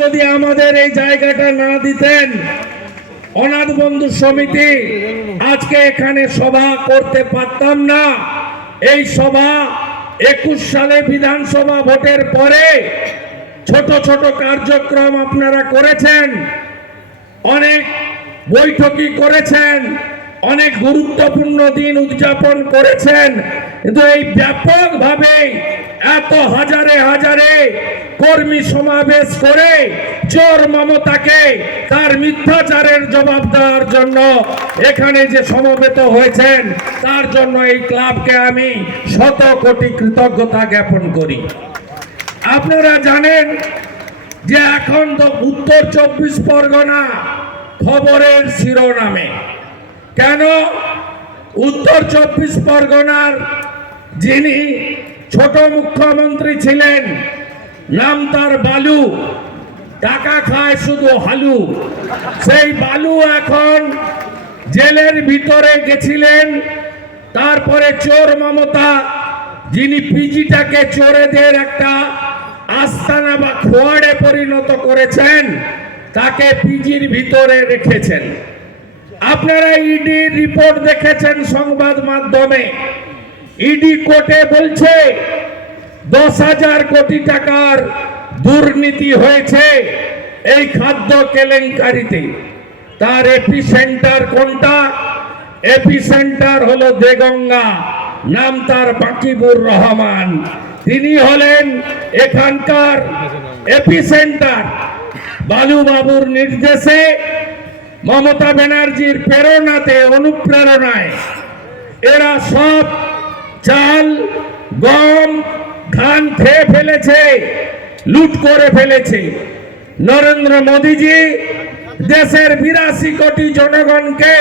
যদি আমাদের এই জায়গাটা না দিতেন, অনাথ বন্ধু সমিতি আজকে এখানে সভা করতে পারতাম না। এই সভা একুশ সালে বিধানসভা ভোটের পরে ছোট ছোট কার্যক্রম আপনারা করেছেন, অনেক বৈঠকই করেছেন, অনেক গুরুত্বপূর্ণ দিন উদযাপন করেছেন, কিন্তু এই ব্যাপকভাবে এত হাজারে হাজারে কর্মী সমাবেশ করে চোর মমতাকে তার মিথ্যাচারের জবাব দেওয়ার জন্য এখানে যে সমবেত হয়েছেন, তার জন্য এই ক্লাবকে আমি শত কোটি কৃতজ্ঞতা জ্ঞাপন করি। আপনারা জানেন যে এখন তো উত্তর চব্বিশ পরগনা খবরের শিরোনামে। কেন? উত্তর চব্বিশ পরগনার যিনি ছোট মুখ্যমন্ত্রী ছিলেন। নাম তার বালু। টাকা খায় শুধু হালু। সেই বালু এখন জেলের ভিতরে গেছিলেন। তারপরে চোর মমতা, যিনি পিজিটাকে চোরেদের একটা আস্তানা বা খোয়াড়ে পরিণত করেছেন, তাকে পিজির ভিতরে রেখেছেন। আপনারা ইডি রিপোর্ট দেখেছেন সংবাদ মাধ্যমে। ইডি কোর্টে বলছে, দশ হাজার কোটি টাকার দুর্নীতি হয়েছে এই খাদ্য কেলেঙ্কারিতে। তার এপি সেন্টার কোনটা? এপি সেন্টার হলো দেগঙ্গা, নাম তার বাকিবুর রহমান। তিনি হলেন এখানকার এপি সেন্টার। বালুবাবুর নির্দেশে মমতা ব্যানার্জির প্রেরণাতে, অনুপ্রেরণায় এরা সব চাল, গম, ধান খেয়ে ফেলেছে, লুট করে ফেলেছে। নরেন্দ্র মোদীজি দেশের বিরাশি কোটি জনগণকে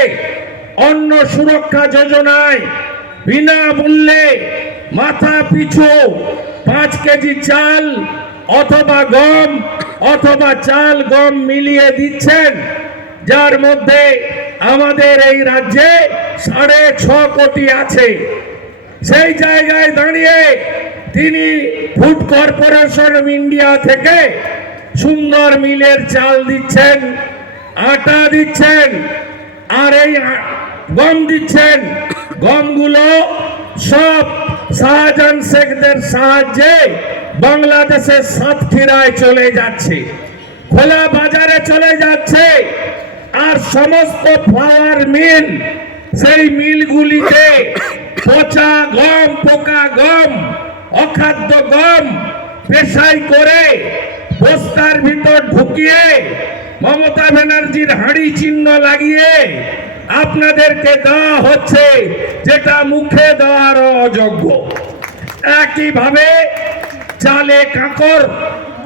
অন্ন সুরক্ষা যোজনায় বিনামূল্যে মাথা পিছু পাঁচ কেজি চাল অথবা গম অথবা চাল, গম মিলিয়ে দিচ্ছেন, যার মধ্যে আমাদের এই রাজ্যে সাড়ে ছ কোটি আছে। সেই জায়গায় দাঁড়িয়ে তিনি ফুড কর্পোরেশন অফ ইন্ডিয়া থেকে সুন্দর মিলের চাল দিচ্ছেন, আটা দিচ্ছেন, আর এই গম দিচ্ছেন। গমগুলো সব শাহজাহান শেখদের সাহায্যে বাংলাদেশের সাতক্ষীরায় চলে যাচ্ছে, খোলা বাজারে চলে যাচ্ছে, আর সমস্ত ফ্লাওয়ার মিল সেই মিলগুলিতে পচা গম, পোকা গম, অখাদ্য গম পেশাই করে বস্তার ভিতর ঢুকিয়ে মমতা ব্যানার্জির হাঁড়ি চিহ্ন লাগিয়ে আপনাদেরকে দেওয়া হচ্ছে, যেটা মুখে দেওয়ার অযোগ্য। একইভাবে চালে কাঁকর,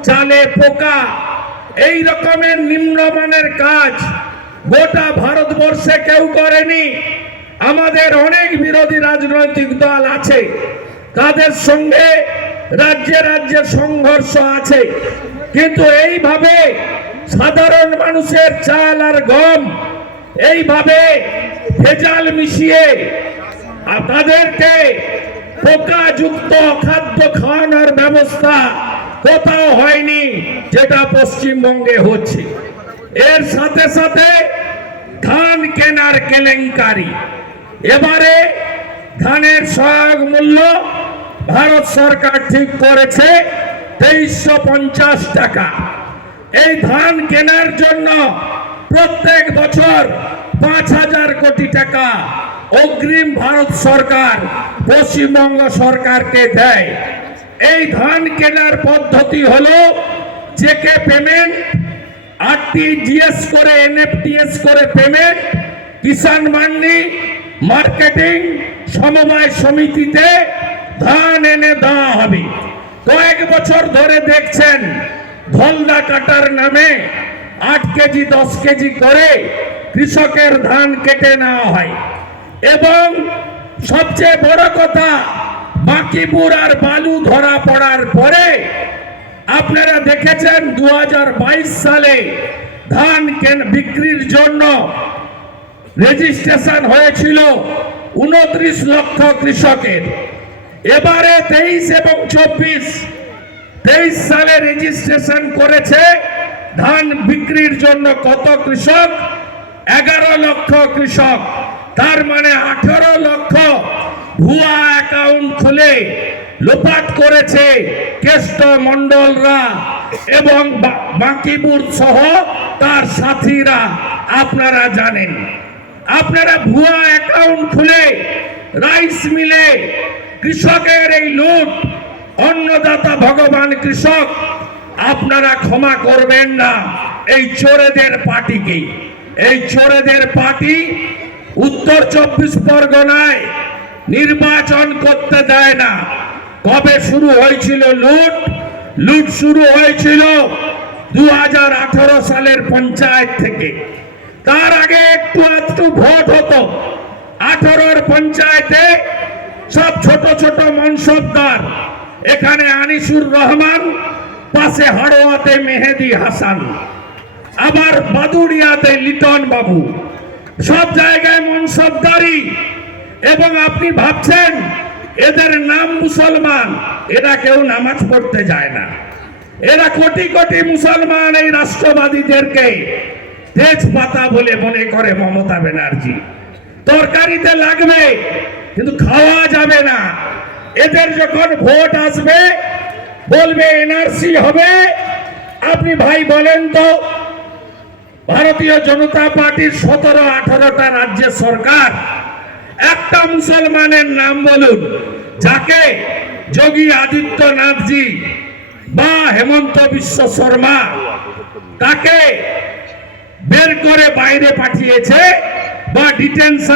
চালে পোকা, এই রকমের নিম্নমানের কাজ গোটা ভারতবর্ষে কেউ করেনি। আমাদের অনেক বিরোধী রাজনৈতিক দল আছে। তাদের সঙ্গে রাজ্যে রাজ্যে সংঘর্ষ আছে। কিন্তু এইভাবে সাধারণ মানুষের চাল আর গম এইভাবে ভেজাল মিশিয়ে তাদেরকে পোকাযুক্ত খাদ্য খাওয়ানোর ব্যবস্থা কোথাও হয়নি, যেটা পশ্চিমবঙ্গে হচ্ছে। এর সাথে সাথে ধান কেনার কেলেঙ্কারি। এবারে ধানের সহায়ক মূল্য ভারত সরকার ঠিক করেছে তেইশশো পঞ্চাশ টাকা। এই ধান কেনার জন্য প্রত্যেক বছর পাঁচ হাজার কোটি টাকা অগ্রিম ভারত সরকার পশ্চিমবঙ্গ সরকারকে দেয়। এই ধান কেনার পদ্ধতি হল চেকে পেমেন্ট, আরটিজিএস করে, এনএফটিএস করে পেমেন্ট, কিষাণ মান্ডি মার্কেটিং সমবায় সমিতিতে ধান এনে দেওয়া হবে। কয়েক বছর ধরে দেখছেন ধলদা কাটার নামে আট কেজি, দশ কেজি করে কৃষকের ধান কেটে নেওয়া হয়। এবং সবচেয়ে বড় কথা, বাকিপুর আর বালু ধরা পড়ার পরে আপনারা দেখেছেন দু হাজার বাইশ সালে ধান কেন বিক্রির জন্য রেজিস্ট্রেশন হয়েছিল উনত্রিশ লক্ষ কৃষকের। এবারে তেইশ এবং চব্বিশ, তেইশ সালে রেজিস্ট্রেশন করেছে ধান বিক্রির জন্য কত কৃষক? এগারো লক্ষ কৃষক, তার মানে আঠারো লক্ষ। ভুয়া অ্যাকাউন্ট খুলে লোপাট করেছে কেষ্ট মন্ডলরা এবং বা- বাকিবুর সহ তার সাথীরা, আপনারা জানেন। আপনারা ভুয়া অ্যাকাউন্ট খুলে রাইস মিলে কৃষকের এই লুট, অন্নদাতা ভগবান কৃষক, আপনারা ক্ষমা করবেন না। এই চোরেদের পার্টিকে এই চোরেদের পার্টি উত্তর চব্বিশ পরগনায় নির্বাচন করতে দেয় না। কবে শুরু হয়েছিল লুট? লুট শুরু হয়েছিল দু হাজার আঠারো সালের পঞ্চায়েত থেকে। তার আগে একটু একটু ভোট হতো। আঠারোর পঞ্চায়েতে সব ছোট ছোট মনসবদার, এখানে আনিসুর রহমান, পাশে হাড়োয়াতে মেহেদি হাসান, আবার বাদুড়িয়াতে লিটন বাবু। সব জায়গায় মনসবদারি এবং আপনি ভাবছেন, এদের নাম মুসলমান, এরা কেউ নামাজ পড়তে যায় না। এরা কোটি কোটি মুসলমান এই রাষ্ট্রবাদীদেরকে তেজপাতা বলে মনে করে মমতা ব্যানার্জি। তরকারিতে লাগবে, কিন্তু খাওয়া যাবে না। এদের যখন ভোট আসবে, বলবে এনআরসি হবে। আপনি ভাই বলেন তো, ভারতীয় জনতা পার্টির সতেরো, আঠারোটা রাজ্যের সরকার, একটা মুসলমানের নাম বলুন, যাকে যোগী আদিত্যনাথজি বা হেমন্ত বিশ্ব শর্মা, তাকে বের করে বাইরে পাঠিয়েছে বা ডিটেনশন